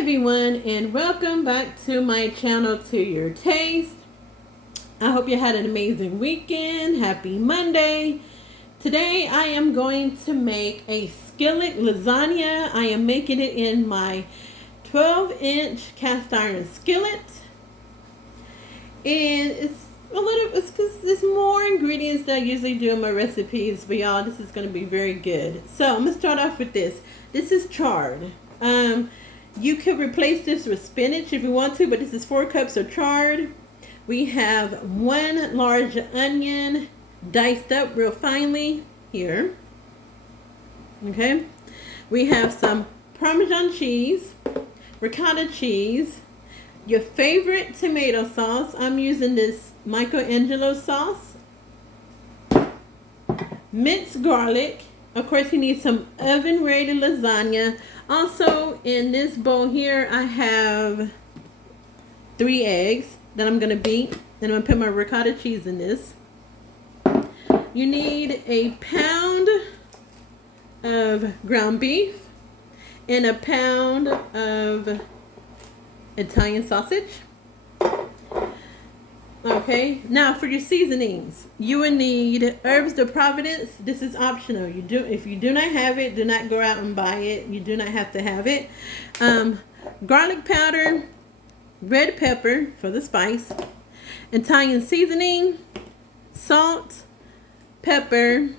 everyone, and welcome back to my channel, To Your Taste. I hope you had an amazing weekend. Happy Monday. Today I am going to make a skillet lasagna. I am making it in my 12-inch cast iron skillet. And it's more ingredients than I usually do in my recipes, but y'all, this is going to be very good. So I'm going to start off with this. This is chard. You could replace this with spinach if you want to, but this is 4 cups of chard. We have 1 large onion diced up real finely here. Okay. We have some Parmesan cheese, ricotta cheese, your favorite tomato sauce. I'm using this Michelangelo sauce. Minced garlic. Of course, you need some oven-ready lasagna. Also, in this bowl here, I have 3 eggs that I'm going to beat. And I'm going to put my ricotta cheese in this. You need a pound of ground beef and a pound of Italian sausage. Okay, now for your seasonings, you will need herbs de Provence. This is optional. If you do not have it, do not go out and buy it. You do not have to have it. Garlic powder, red pepper for the spice, Italian seasoning, salt, pepper,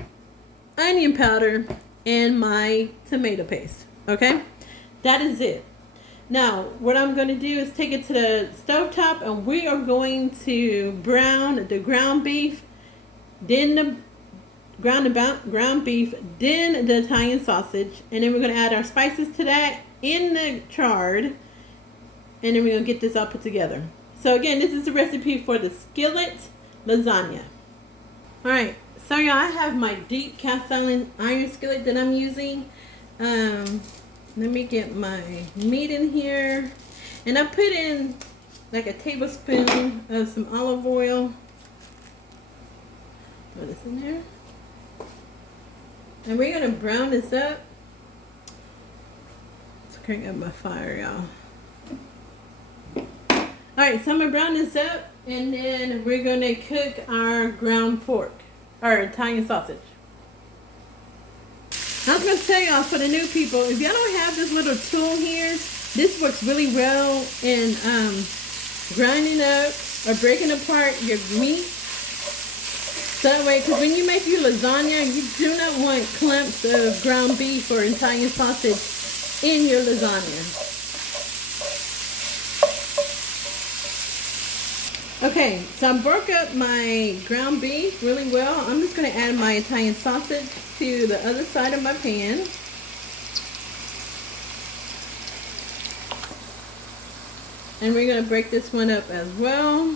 onion powder, and my tomato paste. Okay, that is it. Now, what I'm going to do is take it to the stovetop, and we are going to brown the ground beef, then the ground beef, then the Italian sausage, and then we're going to add our spices to that in the chard, and then we're going to get this all put together. So again, this is the recipe for the skillet lasagna. All right, so y'all, I have my deep cast iron skillet that I'm using. Let me get my meat in here. And I put in like a tablespoon of some olive oil. Put this in there. And we're going to brown this up. Let's crank up my fire, y'all. Alright, so I'm going to brown this up. And then we're going to cook our ground pork. Our Italian sausage. I was going to tell y'all, for the new people, if y'all don't have this little tool here, this works really well in grinding up or breaking apart your meat. So that way, because when you make your lasagna, you do not want clumps of ground beef or Italian sausage in your lasagna. Okay, so I broke up my ground beef really well. I'm just going to add my Italian sausage to the other side of my pan. And we're going to break this one up as well.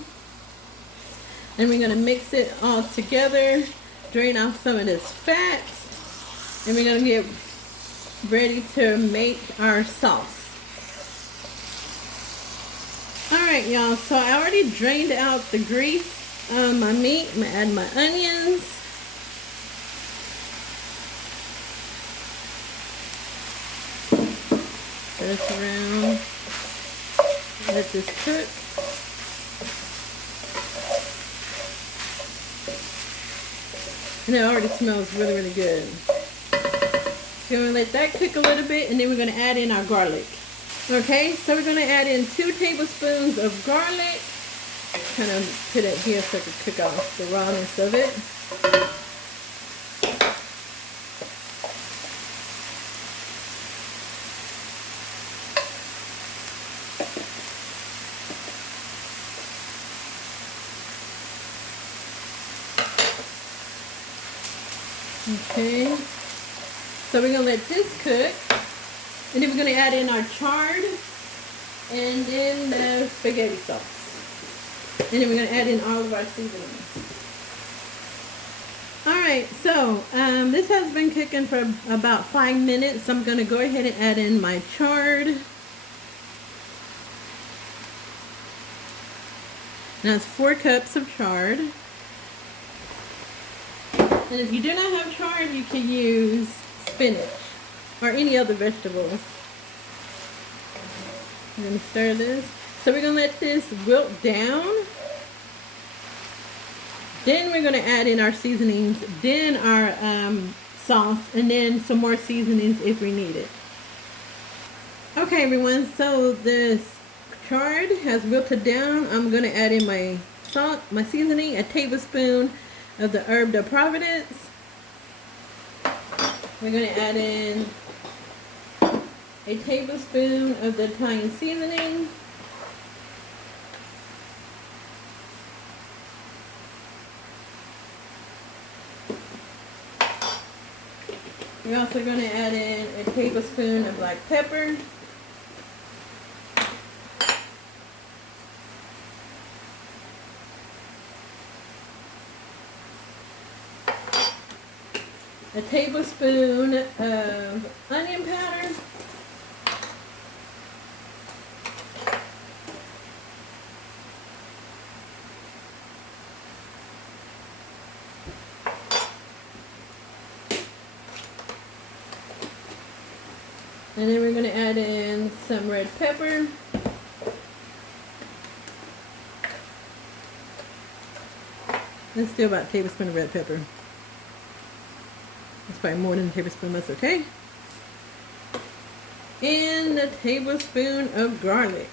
And we're going to mix it all together, drain off some of this fat, and we're going to get ready to make our sauce. Alright, y'all, so I already drained out the grease on my meat. I'm going to add my onions. Stir this around. Let this cook. And it already smells really, really good. So we're going to let that cook a little bit, and then we're going to add in our garlic. Okay, so we're going to add in 2 tablespoons of garlic. Kind of put it here so I can cook off the rawness of it. Okay, so we're going to let this cook. And then we're going to add in our chard and then the spaghetti sauce. And then we're going to add in all of our seasonings. Alright, so this has been cooking for about 5 minutes. I'm going to go ahead and add in my chard. Now it's 4 cups of chard. And if you do not have chard, you can use spinach or any other vegetables. We're gonna stir this. So we're gonna let this wilt down. Then we're gonna add in our seasonings, then our sauce, and then some more seasonings if we need it. Okay, everyone. So this chard has wilted down. I'm gonna add in my salt, my seasoning, a tablespoon of the herb de Provence. We're gonna add in a tablespoon of the Italian seasoning. We're also going to add in a tablespoon of black pepper. A tablespoon of onion powder. And then we're going to add in some red pepper. Let's do about a tablespoon of red pepper. That's probably more than a tablespoon, that's okay. And a tablespoon of garlic.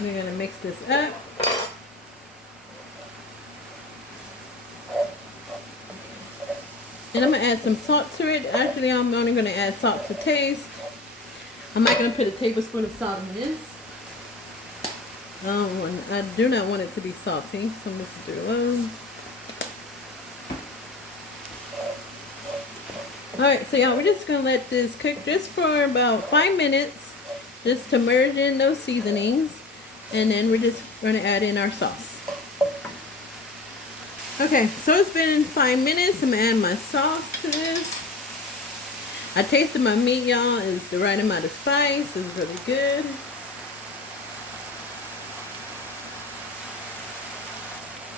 We're going to mix this up. And I'm going to add some salt to it. Actually, I'm only going to add salt to taste. I'm not going to put a tablespoon of salt in this. I do not want it to be salty, so I'm just going to do it alone. Alright, so y'all, we're just going to let this cook just for about 5 minutes, just to merge in those seasonings. And then we're just going to add in our sauce. Okay, so it's been 5 minutes. I'm going to add my sauce to this. I tasted my meat, y'all. It's the right amount of spice. It's really good.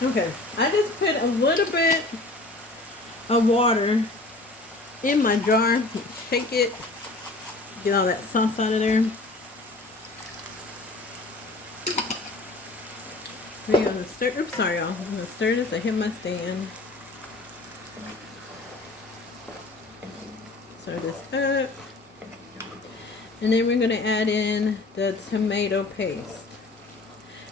Okay, I just put a little bit of water in my jar. Shake it. Get all that sauce out of there. We're going to stir, oops, sorry y'all. I'm going to stir this. I hit my stand. Stir this up. And then we're going to add in the tomato paste.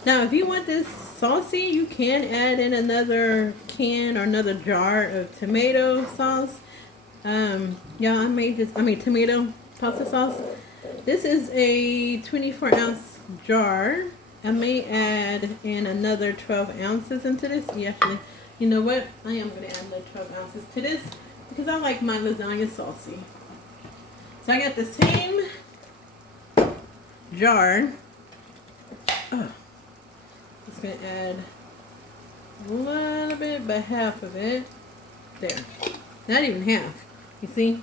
Now, if you want this saucy, you can add in another can or another jar of tomato sauce. Yeah, tomato pasta sauce. This is a 24-ounce jar. I may add in another 12 ounces into this. You know what? I am going to add another 12 ounces to this because I like my lasagna saucy. So I got the same jar. Just going to add a little bit, about half of it. There. Not even half. You see?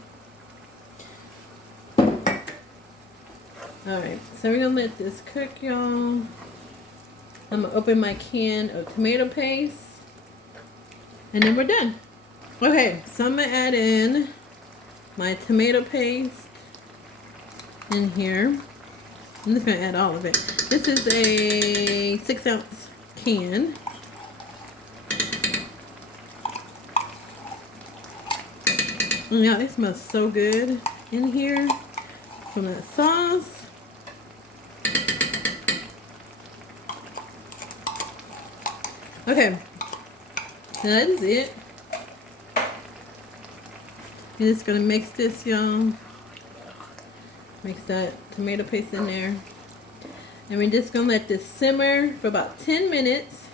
Alright, so we're going to let this cook, y'all. I'm going to open my can of tomato paste. And then we're done. Okay, so I'm going to add in my tomato paste in here. I'm just going to add all of it. This is a 6-ounce can. Yeah, it smells so good in here from that sauce. Okay, so that is it. You're just gonna mix this, y'all. Mix that tomato paste in there. And we're just gonna let this simmer for about 10 minutes.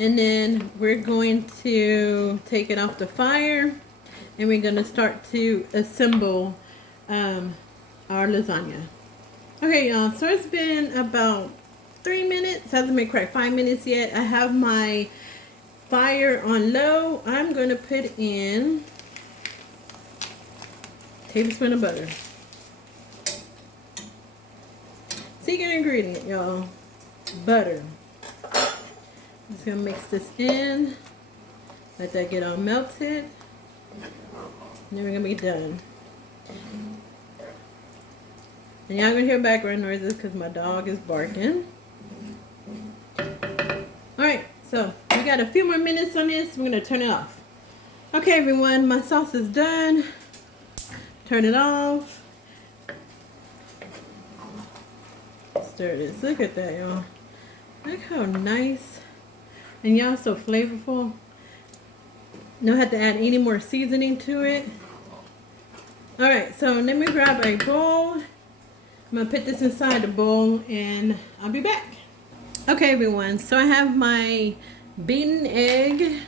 And then we're going to take it off the fire. And we're gonna start to assemble our lasagna. Okay, y'all, so it's been about 3 minutes. Hasn't been quite 5 minutes yet. I have my fire on low. I'm going to put in a tablespoon of butter. Secret ingredient, y'all. Butter. Just going to mix this in. Let that get all melted. And then we're gonna be done. And y'all gonna hear background noises because my dog is barking. Alright, so we got a few more minutes on this. We're gonna turn it off. Okay, everyone, my sauce is done. Turn it off. Stir this. Look at that, y'all. Look how nice. And y'all so flavorful. Don't have to add any more seasoning to it. Alright, so let me grab a bowl. I'm going to put this inside the bowl and I'll be back. Okay, everyone, so I have my beaten egg.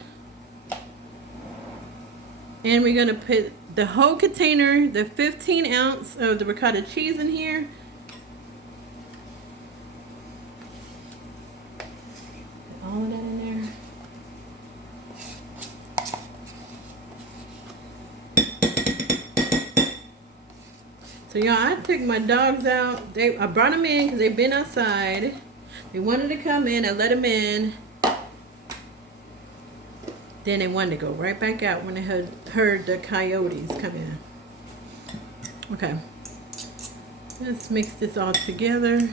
And we're going to put the whole container, the 15 ounce of the ricotta cheese in here. All of that in there. So y'all, I took my dogs out. I brought them in because they've been outside. They wanted to come in. I let them in. Then they wanted to go right back out when they heard the coyotes come in. Okay. Let's mix this all together.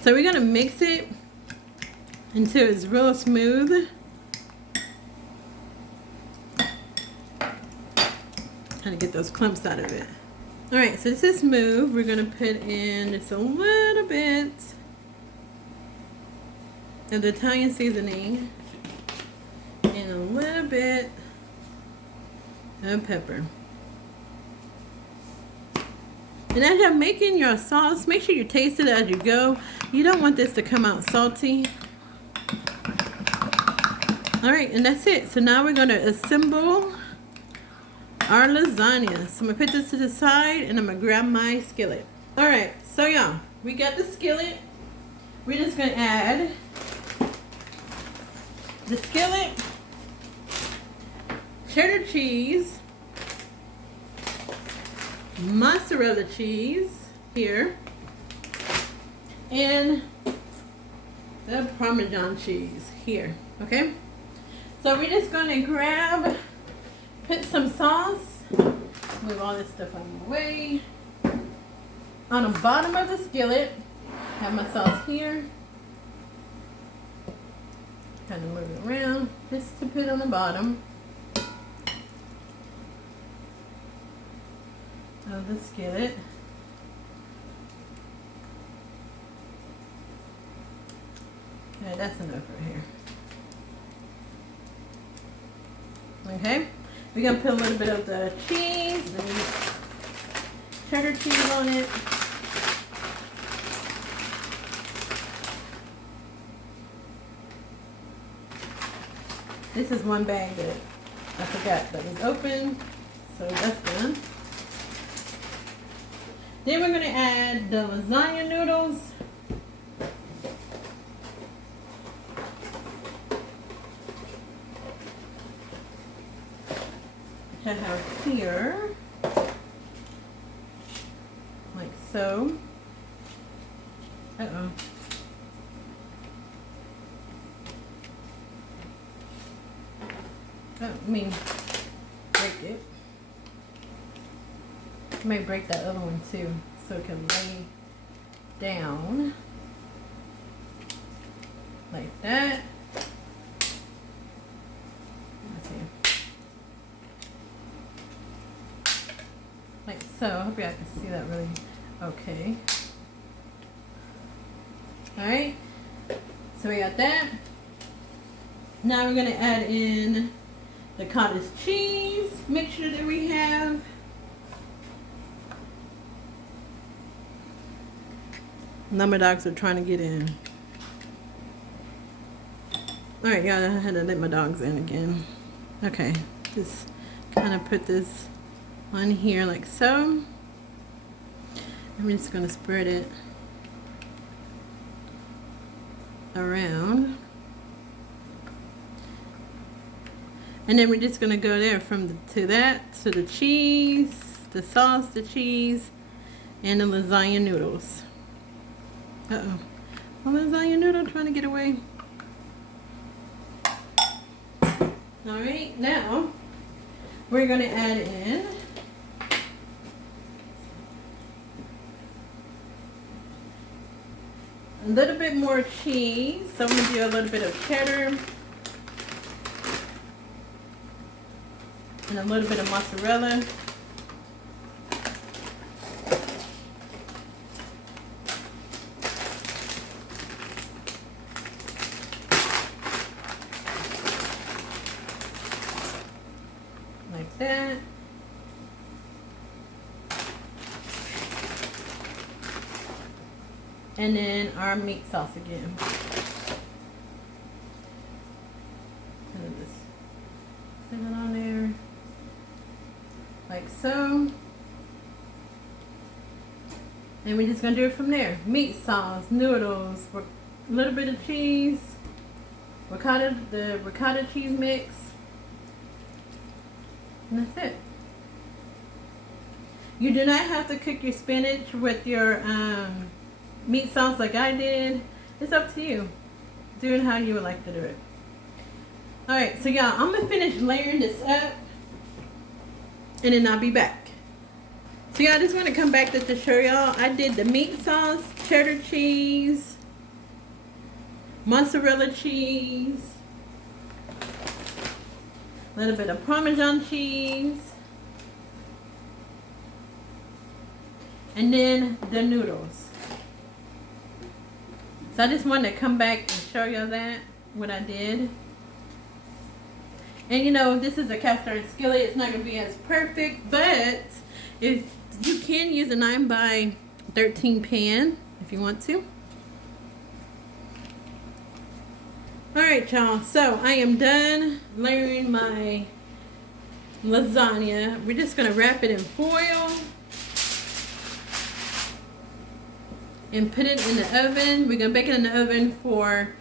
So we're going to mix it until it's real smooth. Trying to get those clumps out of it. Alright, so this is smooth. We're going to put in just a little bit of the Italian seasoning and a little bit of pepper. And as you're making your sauce, make sure you taste it as you go. You don't want this to come out salty. Alright, and that's it. So now we're going to assemble our lasagna. So I'm going to put this to the side and I'm going to grab my skillet. Alright, so y'all, we got the skillet. We're just going to add the skillet, cheddar cheese, mozzarella cheese here, and the Parmesan cheese here. Okay, so we're just going to put some sauce, move all this stuff out of the way. On the bottom of the skillet, have my sauce here. Kind of move it around just to put on the bottom of the skillet. Okay, that's enough right here. Okay, we're going to put a little bit of the cheese, the cheddar cheese on it. This is one bag that I forgot that was open, so that's done. Then we're going to add the lasagna noodles. Which I have here, like so. Uh-oh. I mean, break it. I may break that other one too, so it can lay down like that. Let's see. Like so. I hope y'all can see that really okay. Alright, so we got that. Now we're going to add in the cottage cheese mixture that we have. Now my dogs are trying to get in. Alright, y'all, I had to let my dogs in again. Okay, just kind of put this on here like so. I'm just going to spread it around. And then we're just going to go there to the cheese, the sauce, the cheese, and the lasagna noodles. Uh-oh. My lasagna noodle trying to get away. All right, now we're going to add in a little bit more cheese. So I'm going to do a little bit of cheddar and a little bit of mozzarella. Like that. And then our meat sauce again. And just put it on there like so. And we're just gonna do it from there. Meat sauce, noodles, a little bit of cheese, ricotta, the ricotta cheese mix. And that's it. You do not have to cook your spinach with your meat sauce like I did. It's up to you. Do it how you would like to do it. Alright, so y'all, I'm gonna finish layering this up and then I'll be back. So y'all, I just want to come back to show y'all. I did the meat sauce, cheddar cheese, mozzarella cheese, a little bit of Parmesan cheese, and then the noodles. So I just wanted to come back and show y'all that, what I did. And you know, this is a cast iron skillet. It's not going to be as perfect, but if you can use a 9x13 pan if you want to. Alright y'all, so I am done layering my lasagna. We're just going to wrap it in foil and put it in the oven. We're going to bake it in the oven for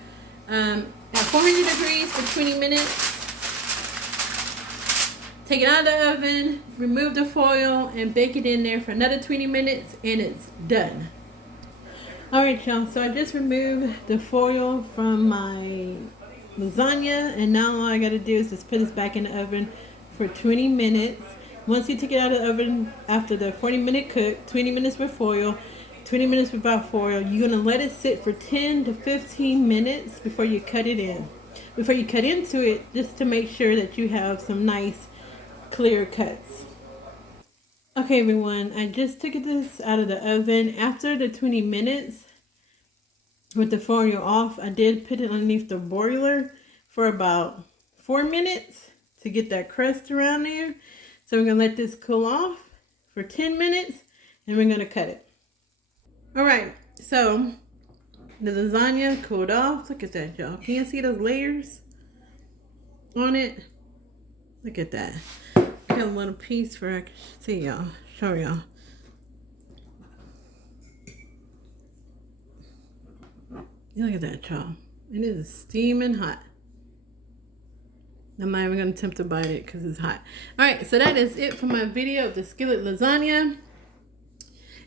at 400 degrees for 20 minutes. Take it out of the oven, remove the foil, and bake it in there for another 20 minutes, and it's done. Alright y'all, so I just removed the foil from my lasagna, and now all I gotta do is just put this back in the oven for 20 minutes. Once you take it out of the oven after the 40-minute cook, 20 minutes with foil, 20 minutes without foil, you're gonna let it sit for 10 to 15 minutes before you cut it in. Before you cut into it, just to make sure that you have some nice clear cuts. Okay everyone, I just took this out of the oven. After the 20 minutes with the foil off, I did put it underneath the broiler for about 4 minutes to get that crust around there. So we're going to let this cool off for 10 minutes and we're going to cut it. Alright, so the lasagna cooled off. Look at that y'all. Can you see those layers on it? Look at that. I got a little piece for I can see y'all. Show y'all. Look at that, y'all. It is steaming hot. I'm not even going to attempt to bite it because it's hot. Alright, so that is it for my video of the skillet lasagna.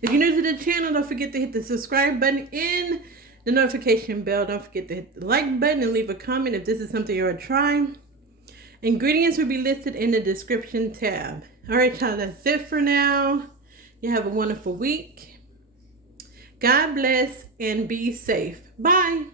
If you're new to the channel, don't forget to hit the subscribe button and the notification bell. Don't forget to hit the like button and leave a comment if this is something you're trying. Ingredients will be listed in the description tab. Alright, y'all, that's it for now. You have a wonderful week. God bless and be safe. Bye.